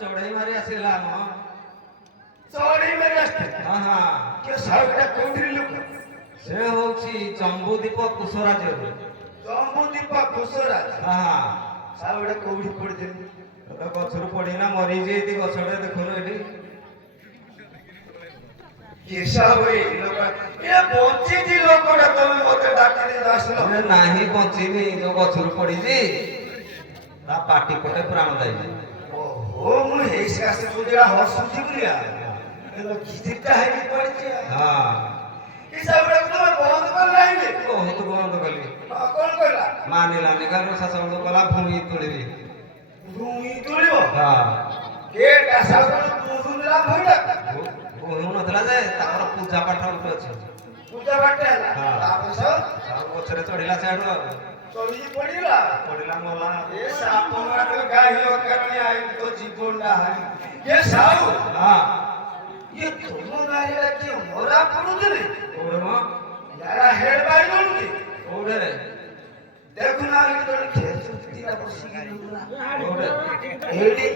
चढ़ई मारी आसिला चढ़ई मारी आस्ते हाँ हाँ के साउटा कोउठी लोक से होची जम्बूदीप कुशराज जम्बूदीप कुशराज हाँ हाँ साउटा कोउठी पड़ी दे तो गछरु पड़ी ना मरी जेती गछडे देखुनो एठी केसा होई लोक ए बंची दी लोकडा तमे मते डाकी दे आसलो ए नाही बंचीनी जो गछरु पड़ी जी ता पाटी पटे प्राण जाई ओ मु हेस कासे तुजडा हसुची बुलिया एलो किसिटा है पड़ी छी हां ई साउटा तो बंद कर लाइले बहुत बंद कली कोन कहला मानिलानी का शासन कला भूमि तोड़बी भूमि तोड़ियो हां के कासा भूमिला भइला भूमि नथला जे ताकर पूजा पाठ उठे अछि पूजा पाठ है हां तापस सब गछरे चढ़िला सेडो चढ़ी पड़िला पड़िला मोला ए साप मार तो गाही करनी आई तो जीवन ना हारी ये साउ हां ये तुम गारीला के मोरा पड़ु दे ओडमा यारा हेड बाई दोलती ओडे देखु ना ये तो खेल सुतीला बसी गेलुना ओडे एडी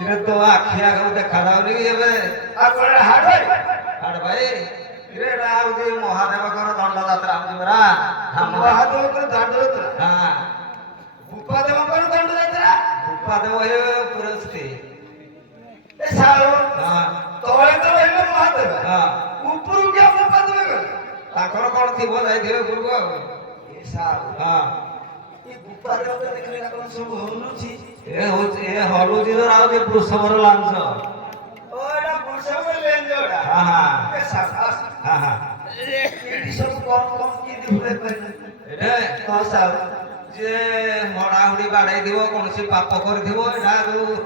इने तो आखिया को देखा दाउनी कि एबे आ कोन हाड भाई रे राव दे महादेव कर दंड यात्रा हम जिमरा हम महादेव को दंड यात्रा हां भूपादेव को दंड यात्रा भूपादेव हे पुरस्ते ए साउ हां तोळे तो रहले महादेव हां ऊपर क्या भूपादेव गले ताकर कोन थिबो जाई देवे गुरु ए साउ हां ये भूपादेव को देखले कोन सब होनुची ए हो ए हलु जी राव दे पुरुषवर लांच ओडा पुरुषवर लेंजोडा हां हां ए साउ हां हां एडी सब कौन की दिबे पहिले एडे हां साउ जे मडाहुडी बाड़ाई दिबो कोनसी पाप करथिबो एडा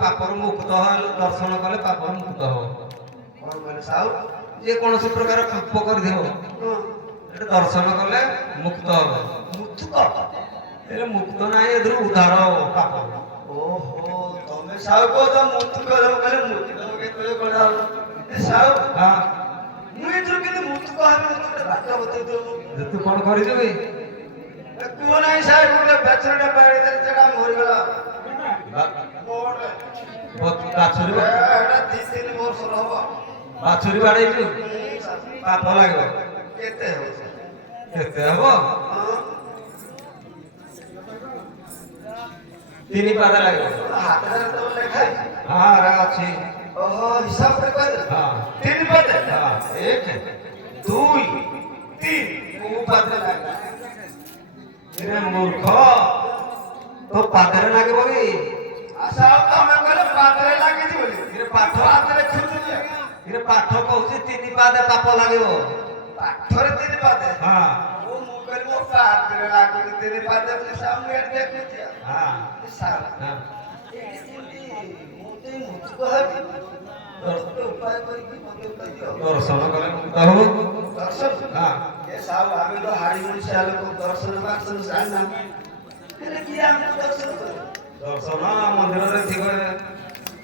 पापर मुक्त हल दर्शन कले पापर मुक्त हो कोन माने साउ जे कोनसी प्रकार पाप करथिबो हां एडा दर्शन कले मुक्त हो मुक्त को एले मुक्त नाही एदरु उद्धार हो पाप ओहो तमे साउ को तो मुक्त करो कले मुक्त करो के तले कोडा ए साउ हां मुई तो के मुक्त को हमें तो बात बते दो जे तू कोन करि जबे को नाही साउ को बेचरडा बाड़ी दे जडा मरि गला मोड बहुत बाछुरी एटा 3 वर्ष रहबो बाछुरी बाड़ाई जु पाप लागो केते हो केते हबो हां तीन पादा लागो हाथ तो लेखाई हां रा अछि ओहो हिसाब रे कर हां 3 पद हां 1 2 3 को पद लगा रे मूर्ख तो पादरे लागे बगी आशा तमे कहले पादरे लागि दी बोली रे पाठ पादरे खुद दिया रे पाठ कहूची तीन पादे पाप लागो ପାଠରେ ତିନି ପାଦେ ହଁ ମୁଁ କହିଲି ମୋ ପାଦରେ ଲାଗୁନି ତିନି ପାଦେ ବୋଲି ସାମୁ ଏଠି ଦେଖୁଛି ହଁ ସାଉ ହଁ ମୁଁ ତ ମୁଚୁକ ହେବି ଉପାୟ କରିକି ମତେ କହିଦିଅ ଦର୍ଶନ କଲେ ମୁକ୍ତ ହବୁ ଦର୍ଶନ ହଁ ଏ ସାଉ ଆମେ ତ ହାଡ଼ି ମଣିଷିଆ ଲୋକ ଦର୍ଶନ ବାର୍ଶନ ଜାଣିନା ହେଲେ କିଏ ଆମକୁ ଦର୍ଶନ କରିବ ଦର୍ଶନ ମନ୍ଦିରରେ ଥିବ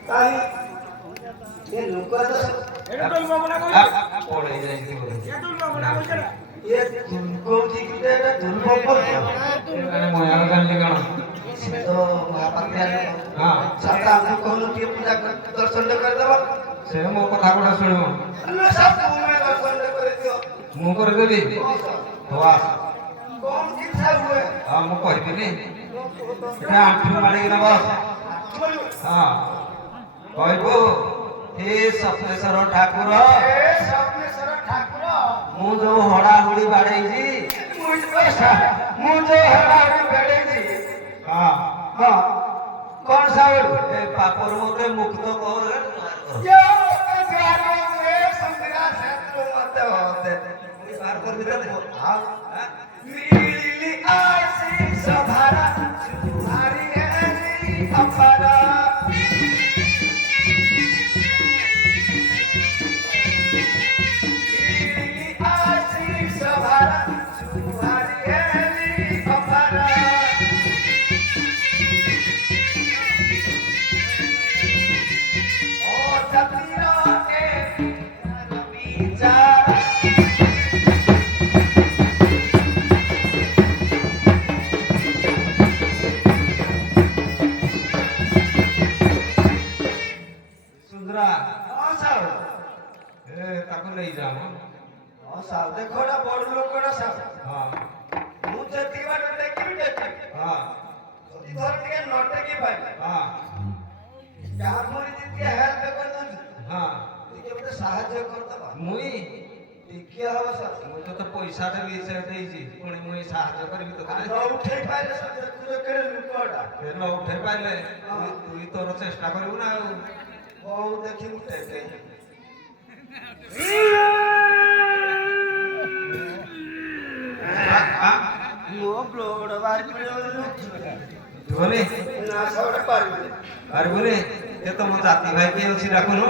କାହିଁ ଏ ଲୋକ ତ ପଳେଇ ଯାଇଛି ଏ କୋଉଠି କି ଏଟା ଦୁର୍ଗମ ମୟାର ଜାଣିଲି କଣ ସେ ତ ମହାପାତ୍ୟା ହଁ ସାତ ଆମେ କହୁନୁ ଟିକେ ପୂଜା ଦର୍ଶନ କରିଦେବ ସେ ମୋ କଥା ଗୋଟେ ଶୁଣିବ ସାତ ତୁମେ ଦର୍ଶନ କରିଦିଅ ମୁଁ କରିଦେବି ହଉ ଆସ କଣ ଚିନ୍ତା ହୁଏ ହଁ ମୁଁ କହିବିନି ଏଟା ଆଣ୍ଠୁ ମାରିକି ନବ ହଁ କହିବୁ ହେ ସପ୍ତେଶ୍ୱର ଠାକୁର ଏ ସପ୍ନେଶ୍ୱର ଠାକୁର ମୁଁ ଯୋଉ ହଡ଼ାହୁଡ଼ି ବାଡ଼େଇଛି ମୁଁ ଯୋଉ ହରାହୁରି ବେଳେଇଛି ହଁ ହଁ କଣ ସାଉଳ ଏ ପାପରୁ ମୋତେ ମୁକ୍ତ କର ବାହାର କରିବି ତତେ ମିଳିଲି ଆଶିଷ ଧାରା ସୁଧାରି ଏଲି ଅପାର ମିଳିଲି ଆଶିଷ ଧାରା ସୁଧାରି ଏଲି ଅପାର ଓ ଜାତିର ଏ ବିଚାର ସୁନ୍ଦରା ହଁ ସାଉ ଏ ତାକୁ ନେଇଯା ମ ହଁ ସାଉ ଦେଖଟା ବଡ଼ ଲୋକଟା ସାଉ ହଁ ମୁଁ ଯେତିକି ବାଟ ଟେକିବି ଟେକିବି ହଁ ଯଦି ଧର ଟିକେ ନ ଟେକି ପାଇଲି ହଁ କାହା ପୁଣି ଟିକେ ହେଲ୍ପ କରିଦେଉଛି ହଁ ଟିକେ ଗୋଟେ ସାହାଯ୍ୟ କରିଦେବା ମୁଇଁ ଟିକେ ହବ ସାଉ ମୁଁ ତତେ ପଇସା ଦେବି ସେ ଦେଇଛି ପୁଣି ମୁଇଁ ସାହାଯ୍ୟ କରିବି ତତେ ନ ଉଠେଇ ପାଇଲେ ସାଉ ଦେଖୁଛ କେଡ଼େ ଲୋକଟା ଏ ନ ଉଠେଇ ପାଇଲେ ତୁଇ ତୋର ଚେଷ୍ଟା କରିବୁ ନା ଆଉ ହଉ ଦେଖି ମୁଁ ଟେକେ ମୋ ବ୍ଲଡ଼ ବାହାରି ପଡ଼ିବ ଯିବନି ନା ସାଉଟା ପାରିବି ପାରିବୁନି ଏ ତମ ଜାତି ଭାଇ କିଏ ଅଛି ଡାକୁନୁ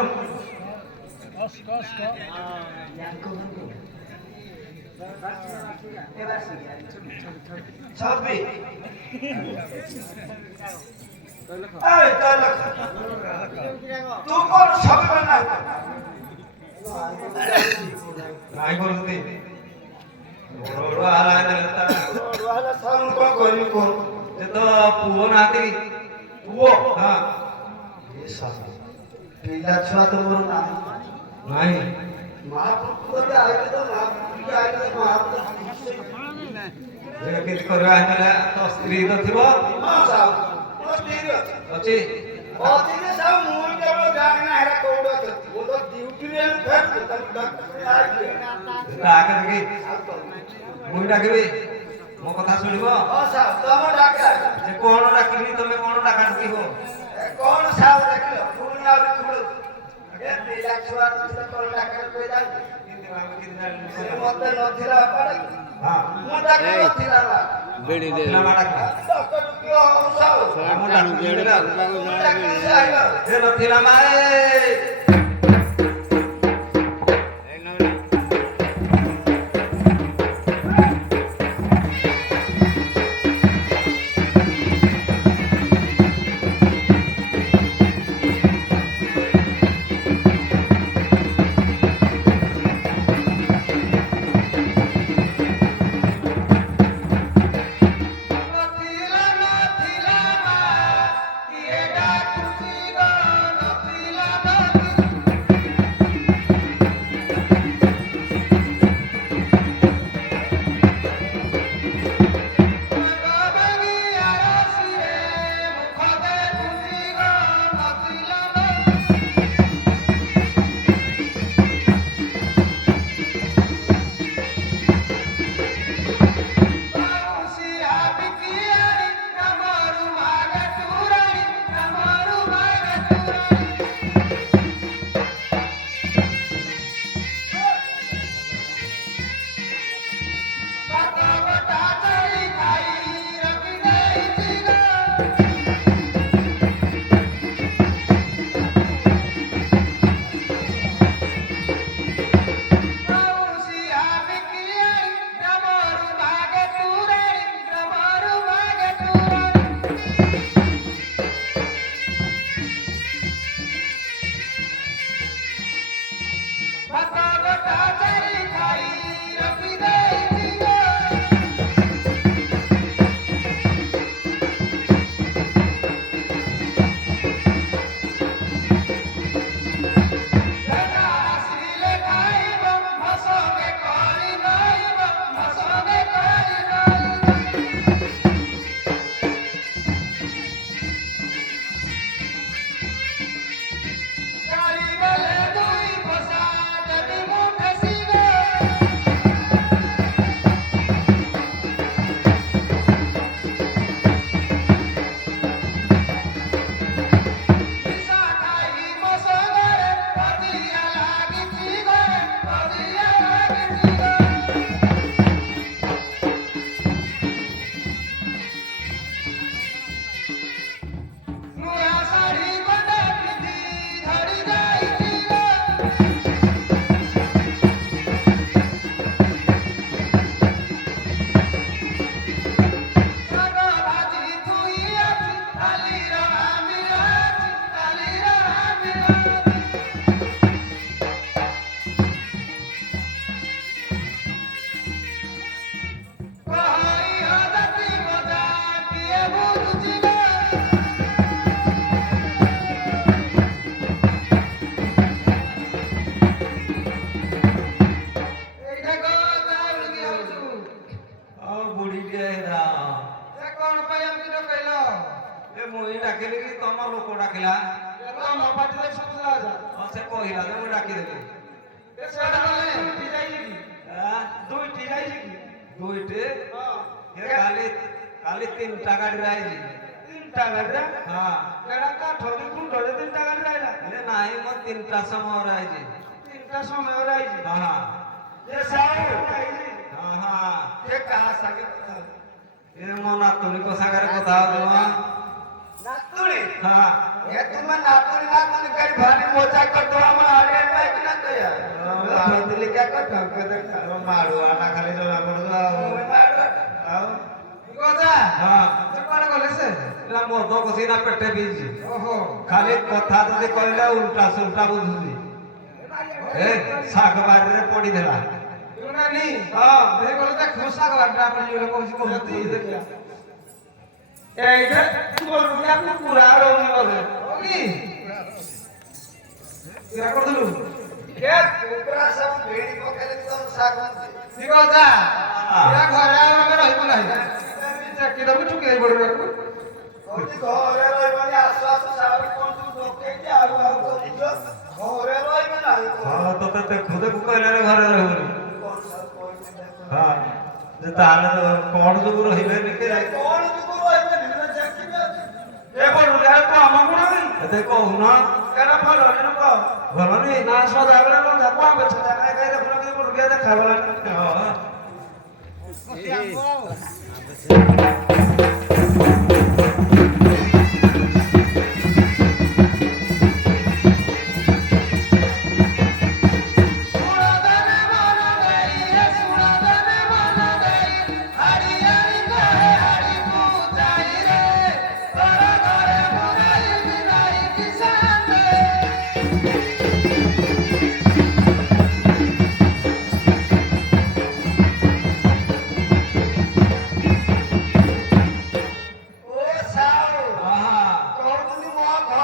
ଛବି ତୁ କଣ ଛବି ନା ନାଇଁ କରୁଛନ୍ତି ବଡ଼ ଆଲା ଦେଲେ ତାର ହେଲେ ସାର୍ ମୁଁ କଣ କରିବି କୁହ ସେ ତ ପୁଅ ନାହାନ୍ତି ପୁଅ ହଁ ଏ ସାର୍ ପିଲା ଛୁଆ ତ ମୋର ନାହିଁ ନାଇଁ ମହାପୁରୁଷ ଆଇଲେ ତ ମହାପୁରୁଷ ଆଇଲେ ମହାପୁରୁଷ ଯେ କିଛି କରିବା ହେଲେ ତ ସ୍ତ୍ରୀ ତ ଥିବ ହଁ ସାର୍ ମୋ ସ୍ତ୍ରୀ ଅଛି ଅଛି ଅତିରେ ସାର୍ ମୁଁ କେବଳ ଜାଣିନା ହେରା କୋଉଠି ଅଛନ୍ତି ମୁଁ ତ ଡ୍ୟୁଟିରେ ଫେରୁଛି ତାକୁ ଡାକ୍ତର ଆଇଲେ ଡାକେ ଦେଖି ମୁଁ ଡାକିବି ମୋ କଥା ଶୁଣିବ ହଁ ସାର୍ ତମ ଡାକା ଯେ କଣ ଡାକିବି ତମେ କଣ ଡାକା ଡାକିବ କଣ ସାର୍ ଦେଖିଲ ପୁଣି ଆହୁରି ଖୁଳୁ ଏ ପିଲା ଛୁଆ ନଥିଲେ କଣ ଡାକା କହିଯାଉଛି ମତେ ନଥିଲା ବାପାରେ ହଁ ମୁଁ ଡାକା ନଥିଲା ବା ନଥିଲା ମା ଡାକିବା ଡକ୍ଟର କିଏ ହଉ ସାର୍ ମୁଁ ଡାକିବି ନା ମୁଁ ଡାକା ସେ ଆଇଲା ଏ ନଥିଲା ମା ନଥିଲା ନଥିଲା ମା କିଏ ଡାକୁଛି ଗୋ ନଥିଲା ନଥିଲା ଏଇଟା ଏ କଣ ପାଇଁ ଏମିତି ଡକେଇଲ? ଏ ମୁଇଁ ଡାକିଲି କି ତମ ଲୋକ ଡାକିଲା ତମ ପାଟିରେ ଶୁଭୁଥିଲା ଆଚ୍ଛା। ହଁ ସେ କହିଲା ଯେ ମୁଁ ଡାକିଦେଲି ଏ ସେଟା ଗଲେ ଦୁଇଟି ଯାଇଛି କି? ଆଁ? ଦୁଇଟି ଯାଇଛି କି? ଦୁଇଟି ହଁ। ଏ କାଲି କାଲି ତିନିଟା ଗାଡିରେ ଆଇଲି ତିନିଟା ଗାଡ଼ିରେ? ହଁ ଏଟା କାଠରେ କୁଣ୍ଡରେ ତିନିଟା ଗାଡ଼ିରେ ଆଇଲା। ଏ ନାହିଁ ମୁଁ ତିନିଟା ସମୟରେ ଆଇଲି ତିନିଟା ସମୟରେ ଆଇଛି। ହଁ ହଁ ଏ ସାଉ ଆଇଛି। ହଁ ହଁ ଏ କାହା ସାଙ୍ଗେ କଥା ହଉଛି? ଏ ମୋ ନାତୁଣୀଙ୍କ ସାଙ୍ଗରେ କଥା ହଉଥିବ ନାତୁଣୀ? ହଁ ଏ ତୁମେ ନାତୁଣୀ ନାତୁଣୀ କରି ଭାରି ମଜା କରିଦବ ଆମ ଆଡେ ପାଇକି ନା କହିଆ। ଭାବୁଥିଲି क्या କଥା ଦେଖା। ମାଡୁଆଟା ଖାଲି ଜଣା ପଡୁଛୁ ଆଉ ଆଉ କଥା ହଁ ସେ କୁଆଡେ ଗଲେ ସେ? ଏଟା ମଦ କଷିକିନା ପେଟେ ପିଇଛି ଓହୋ। ଖାଲି କଥା ଯଦି କହିଲେ ଉଲ୍ଟା ସୁଲ୍ଟା ବୁଝୁଛି ଏ ଶାଗ ବାରିରେ ପଡିଥିଲା ନାନୀ ହଁ ଏ ଗଲେ ଦେଖ ଶାଗ ବାଟରେ ଆପଣ ଯୋଉ କହୁଛି କହୁଛି ଦେଖିଆ। এইটা গরুটা কুকুরা রঙ বলে ওকি কিরা করদলু কে কুকুরা সব ভেড়ি পকালে তো শাক ঠিক আছে ইয়া ঘরে আমি রহিব নাই চাকি দবি ঠুকে পড়বে কোটি ঘরে রহিবনি আসু আসু সারা কোন তু ঢোকেই আলু আলু করছো ঘরে রহিব নাই ହଁ ତତେ ଦେଖୁ ଦେଖୁ କହିଲେ ଘରେ ରହିବନି ହଁ ଯେ ତାହେଲେ ତ କଣ ଯୋଗୁ ରହିବେନି କି কোন তু রহিবনি চাকি এ বড় আর তো আমার গুণ নাই ଏତେ କହୁନ এরা ভালো না কো ଭଲନି ନା ସଦାବେଳେ ରନ୍ଧା କଣ ବେଛ ଜାଗା ଖାଇଲେ ପୁରା କିଛି ମୁର୍ଗିଆ ଦେଖାଗଲା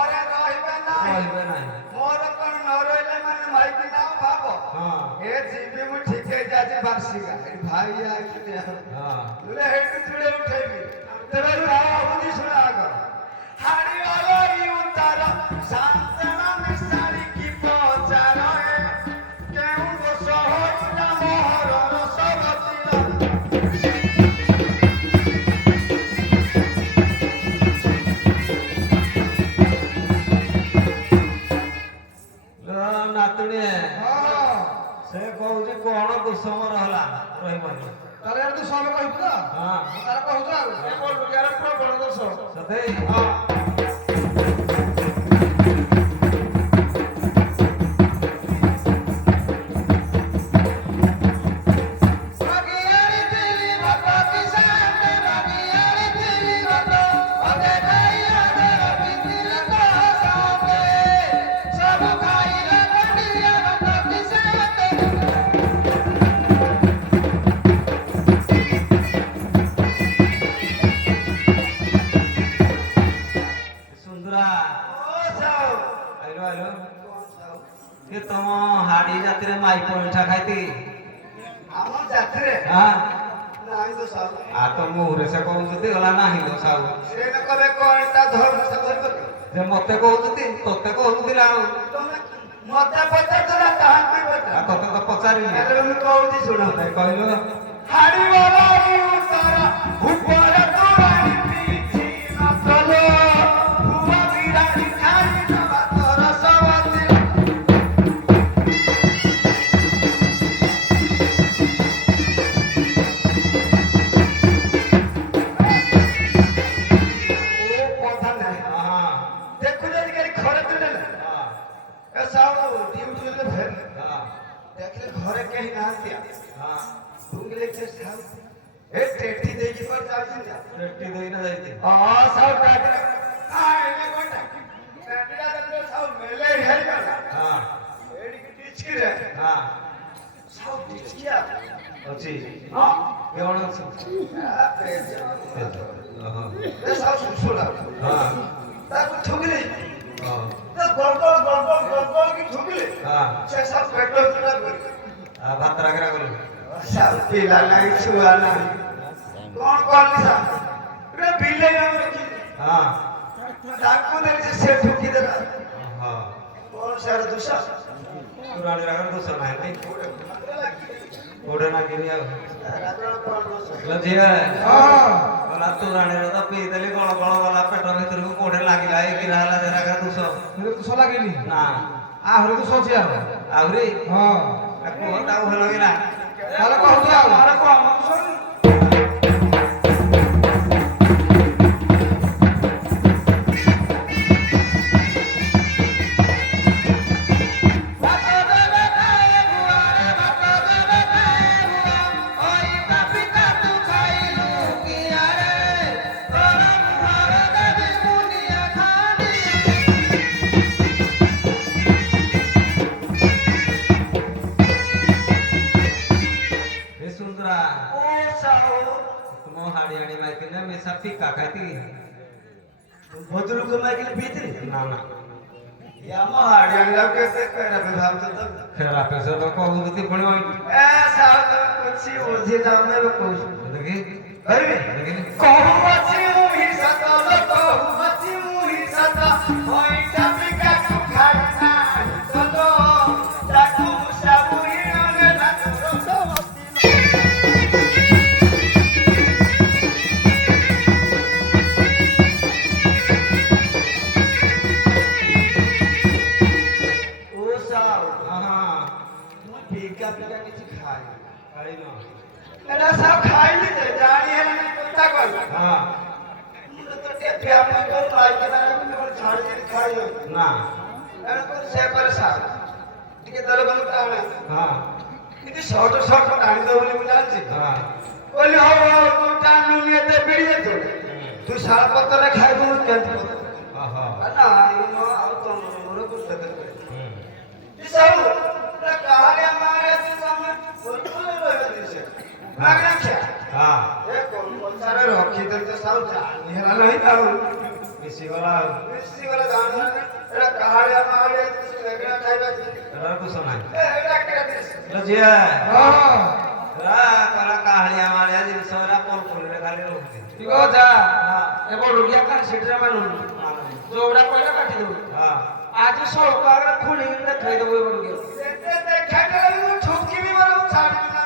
କହିବେ ନାହିଁ ମୋର କଣ ନ ରହିଲେ ମାନେ ମାଇକି ନା ଭାବ ହଁ ଏ ଯିବି ମୁଁ ଠିକ ହେଇଯାଉଛି ବାର୍ଷିକା ଏଠି ଭାଇ ଆଇଛନ୍ତି ହଁ ବୋଲେ ହେଇଠି ଚୁଡେ ଉଠେଇବି ତେବେ ଭାବୁଛି ଶୁଣା ଆଗ ହାଡି ଅଲରି ଉତାର ଶାନ୍ତନ ମିଶାରି କି ପଚାର କେଉଁ ଦୋଷ ହୋଇଲା ମୋହର ରସବତୀର ନାତୁଣୀ ହଁ ସେ କହୁଛି କଣ ଦୁଃସମର ହେଲା ରହିବନି ତାହେଲେ ଏଠି ତୁ ସବେ କହିବୁ ତ ହଁ ତାର କହୁଛୁ ଆଉ ଏ ବଡ ଲୁଗାର ପ୍ରବଳ ଦୋଷ ସତେ ହଁ ବାଗିଆରି ତିଲି ଭତ କିସାନ ବାଗିଆରି ତିଲି ଭତ ଅଦେ ଖାଇଲା ଦେର ପିତିଲ ତ ସାତେ ସବୁ ଖାଇଲା କଣ୍ଡିଆ ଭତ କିସାନ ସୁନ୍ଦରା ଓ ସାଉ ଆଇଲ ଆଇଲ କି ତମ ହାଡି ଜାତିରେ ମାଇ ପଇଠା ଖାଇତି ଆମ ଜାତିରେ ହଁ ନାହିଁ ତ ସାଉ ଆଉ ତ ମୁହଁରେ ସେ କହୁଛନ୍ତି ଗଲା ନାହିଁ ତ ସାଉ ସେ ନ କବେ କଣଟା ଧର୍ମ ସେ ଧରିବ କି? ଯେ ମତେ କହୁଛନ୍ତି ତତେ କହୁଥିଲା ଆଉ ତମେ ମତେ ପଚାରୁଥିଲା ତାହାକୁ ପଚାର ତତେ ତ ପଚାରିଲି ହେଲେ ମୁଁ କହୁଛି ଶୁଣ କହିଲ ହାରିବାଲା ଉତ୍ତର ଉପରେ ତୋରାଣି ପିଛି ନକଲ ଭୁଆ ବିରାଡ଼ି ଖାଇ ନବା ତୋର ସବତି ଓ କଥା ନାହିଁ ହଁ ଦେଖୁ ଯଦି କେହି ଘରେ ଥିଲେ ନା ହଁ ଏ ସାଉ ଡ୍ୟୁଟି ଗଲେ ଫେର ହଁ ଦେଖିଲେ ଘରେ କେହି ନାହାନ୍ତି ହଁ ଭୁଙ୍ଗିଲେ ସେ ସାଉ ଏ ଟେଠି ଦେଇକି କୁଆଡେ ଯାଉଛନ୍ତି ରେଟି ଦେଇନା ଯାଇଛି ସାଉ ଡାକିଲା ଏଇନେ କଣ ଡାକି ଡାକିଲା ଯେତେବେଳେ ସାଉ ମେଲେ ହେଇଗଲା ହଁ ଏଇଠିକି ଟିଚକିରେ ହଁ ସାଉ ଟିଚକିଆ ଅଛି ହଁ କେବଳ ଅଛି ଓହୋ ଏ ସାଉ ଶୁଶୁଳା ହଁ ତାକୁ ଠୁକିଲେ ହଁ ଗଳଗଳ କି ଠୁକିଲେ ହଁ ସେ ସାଉ ପେଟ ଚୁଡ଼ା କରି ଭାତ ରାଗିରା କଲୁ ସାଉ ପିଲା ନାହିଁ ଛୁଆ ନାହିଁ କଣ କଲି ସାର୍ ଗୋଟେ ବିଲେଇ ଆମେ ରଖିଲି ହଁ ତାକୁ ଦେଲି ସେ ଠୁକିଦେଲା ହଁ କଣ ସାର୍ ଦୋଷ ପୁରାଣି ରାଗର ଦୋଷ ନାହିଁ ନାଇଁ କୋଉଠି ନାଗିନି ଆଉ ହେଲା ଝିଅ ଗଲା ତୁରାଣିରେ ତ ପିଇଦେଲି ଗଳ ଗଳ ଗଲା ପେଟ ଭିତରକୁ କୋଉଠି ଲାଗିଲା ଏ କିରା ହେଲା ଯେ ରାଗର ଦୋଷ ଦୋଷ ଲାଗିନି ନା ଆହୁରି ଦୋଷ ଅଛି ଆଉ ଆହୁରି ହଁ କୁହ ତାକୁ ଭଲ ଲାଗିଲା ତାହେଲେ କହୁଛୁ ଆଉ ଆରେ କଣ ଏ ସୁନ୍ଦରା ଓ ସାହୁ ମୋ ହାଡି ହାଡି ମାଇକିନେ ମିଶା ଫିକା ଖାଇତି ଭଦ୍ରଲୋକ ମାଇକିଲ ପିଇଥିଲି ନା ନା ଆମ ହାଡିଆଣି ଯାଉ କେତେ କହିଲା ଭାବୁଛ ତ ଫେରା ପେଶ ତ କହୁଛନ୍ତି ପୁଣି ଏ ସାହୁ ତମେ କିଛି ବୁଝି ଯାଉନି ଏବେ କହୁଛୁ ଦେଖି କହିବି ଦେଖି କହୁଅଛି ମୁଁ ହିଁ ସତ କହୁଅଛି ମୁଁ ହିଁ ସତ ହଇଟା ପିକାକୁ ଖାଇନା ସତ ତାକୁ ସବୁ ହିଣରେ ଓ ସାହୁ ହଁ ପିକା ପିକା କିଛି ଖାଇ ଖାଇନ ଏଟା ସାହୁ ଖାଇଲି ଯେ ଜାଣି ହେଲାନି କଥା କହିଲି ହଁ ମୁଁ ତ ଟିକେ ଆମ ତ ପାଇକିନା ଛାଡ଼ି ଦେଇ ଖାଇଲ ନା ଏଣୁକରି ସେ ପରେ ସାହୁ ଟିକେ ଦର ବଲ ଟାଣେ ହଁ କିନ୍ତୁ ସର୍ଟ ଟାଣିଦ ବୋଲି ମୁଁ ଜାଣିଛି ହଁ କହିଲି ହଉ ହଉ ତୁ ଟାଣୁନି ଏତେ ବିଡ଼ି ତୁ ତୁ ଶାଳ ପତ୍ରରେ ଖାଇବୁ ମୁଁ କେମିତି ପତ୍ର ଓହୋ ନା ଆଉ ତମ ମୋର ଗୁଟେ ହୁଁ ସବୁ କାହାଣୀ ଆମର ଆମେ ବୋତଲରେ ରହିବା ଜିନିଷ ମାଗଣା ଖିଆ ହଁ ଏ କଂସାରେ ରଖିଦେଲି ତ ସାଉ ଜାଣି ହେଲା ନାହିଁ ଆଉ ମିଶିଗଲା ଆଉ ମିଶିଗଲେ ଜାଣି ଏଟା କାହାଣୀ ଆମର ମାଗଣା ଖାଇବା ଏଟାର କୁଶ ନାହିଁ ଏଟା କେତେ ଜିନିଷ ହେଲା ଝିଅ ହଁ ଏରା କଲା କାହାଳିଆ ମାଳିଆ ଜିନିଷ ଏରା ପଲପଲିରେ ଖାଲି ରହୁଛି ଠିକ କଥା ଏବଂ ରୋଗିଆ କାନ ସେଠିରେ ମାନୁନି ଯୋଉଟା କହିଲା କାଟି ଦେବୁ ହଁ ଆଜି ସକାଳେ ଖୋଲିକି ଦେଖେଇଦେବୁ ଏ ରୋଗିଆ ସେତେ ଦେଖାଇଦେଲେ ମୁଁ ଠକିବି ବରଂ ଛାଡ଼ିବି ନା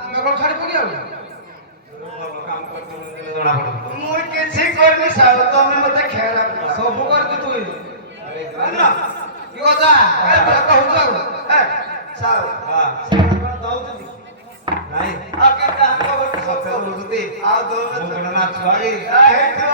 ଆମେ କଣ ଛାଡ଼ି ପକେଇବୁ ଭଲ କାମ କରୁଛନ୍ତି ଜଣା ପଡୁଛି ମୁଁ କିଛି କରିନି ସାଉ ତମେ ମତେ ଖେଳ ସବୁ କରିଛୁ ତୁ ନା କି କଥା କହୁଛୁ ଆଉ ସାଉ ହଁ ଦଉଛନ୍ତି ନାଇଁ ଆଉ କେତେ କାହାଙ୍କ ଗୋଟେ ସତେ ଦଉଛନ୍ତି ଆଉ ମୁଁ ଦଉଛନ୍ତି କଣ ନାଚୁଆ କି ହେଇଥିବ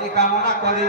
এই কামনা করে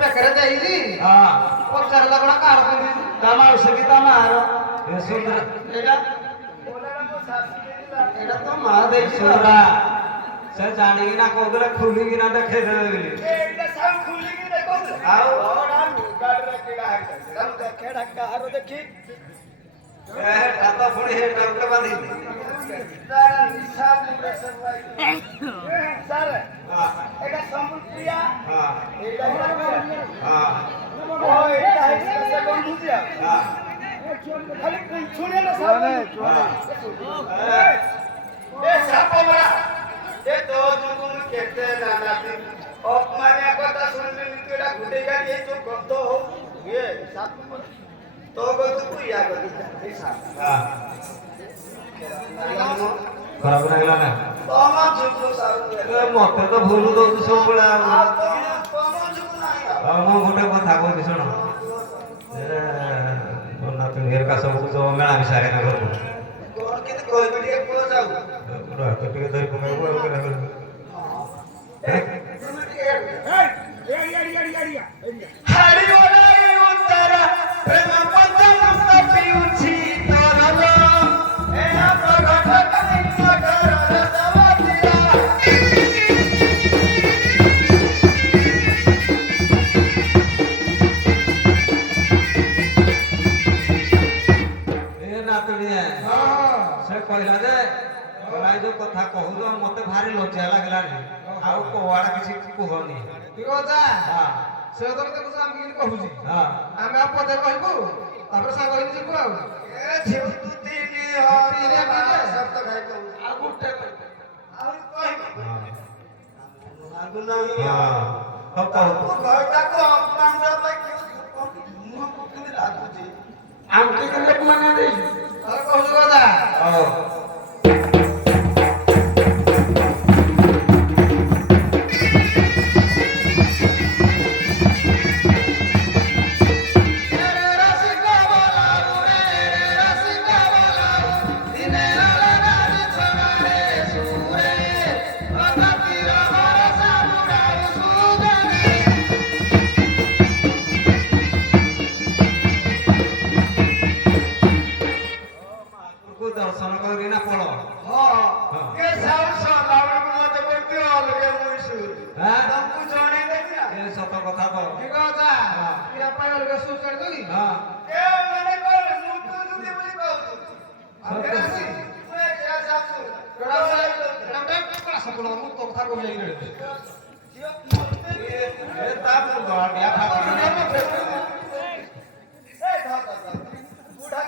ବେକରେ ଦେଇଛି ହଁ ପଚାରିଲା କଣ କାହାର ପିନ୍ଧିଛି ତା ମାଉସୀ କି ତା ମାର ଏ ସୁନ୍ଦର ଏଇଟା ଏଇଟା ତ ମା ଦେଇଛି ସୁନ୍ଦରା ସେ ଜାଣିକିନା କହୁଥିଲେ ଖୁଲିକିନା ଦେଖେଇଦେବେ ବୋଲି ଆଉ ହେଟା ତ ପୁଣି ହେଟା ଗୋଟେ ବାନ୍ଧିଲି ଅପମାନିଆ କଥା ଶୁଣିଲି ତୁ ଏଟା ଗୁଟେ ଗାଡ଼ି ହେଇ ତୁ ଗନ୍ଧ ହଉ ଇଏ ତୋ ଗତକୁ ଇଆ ଗତି ଖରାପ ଲାଗିଲା ନା ତମ ଝୁକୁ ସାରୁ ଏ ମତେ ତ ଭୁଲ ଦଉଛୁ ସବୁବେଳେ ଆଉ ତମ ଝୁକୁ ନାହିଁ ଆଉ ଆଉ ମୁଁ ଗୋଟେ କଥା କହୁଛି ଶୁଣ ନାତୁଣୀ ହେରିକା ସବୁକୁ ଯୋଉ ମେଳା ମିଶାରେ ନା ଘରକୁ କଣ କେତେ କହିବି ଟିକେ କୁହ ଯାଉ ହାତ ଟିକେ ଧରି ପକେଇବୁ ଆଉ କେରା କରିବୁ ତୁମେ ଟିକେ ହାଡ଼ି ଓଡ଼ାଇ ଉତ୍ତର ପ୍ରେମ ପଞ୍ଚମୁକ୍ତ ପିଉଛି ତରଲ ଏହା ପ୍ରଘଟ କାଇଁ ମକରର ସବତିରା ଏ ନାତୁଣୀ ସେ କହିଲା ଯେ କହିଲା ଏଇ ଯୋଉ କଥା କହୁଛ ମତେ ଭାରି ଲଜ୍ଜା ଲାଗିଲାନି ଆଉ କୁଆଡେ କିଛି କୁହନି ଠିକ ଅଛି ହଁ ସେ ତ ଦେଖୁଛ ଆମେ କେମିତି କହୁଛି ହଁ ଆମେ ଆଉ ପଦେ କହିବୁ ତାପରେ ସାଙ୍ଗ ହେଇକି ଯିବୁ ଆଉ ଏ ଝିଅ ତୁ ତିନି ଶବ୍ଦ ଖାଇ କହୁ ଆଉ ଗୋଟେ ଆଉ କହିବୁ ଲାଗୁ ନାହିଁ ହଁ କହୁ ଘରଟାକୁ ଅପମାନ ଦେବା ପାଇଁ ମୁହଁ କେମିତି ଲାଗୁଛି ଆମେ ଟିକେ ଲୋକମାନେ ଦେଇଛୁ ତାହେଲେ କହୁଛୁ କଥା ହଉ ଦର୍ଶନ କରିକି ନା ପଳ ଏ ସତ କଥା ତ ଏ ତା ଗଡିଆ ଫାଟି ବୁଢା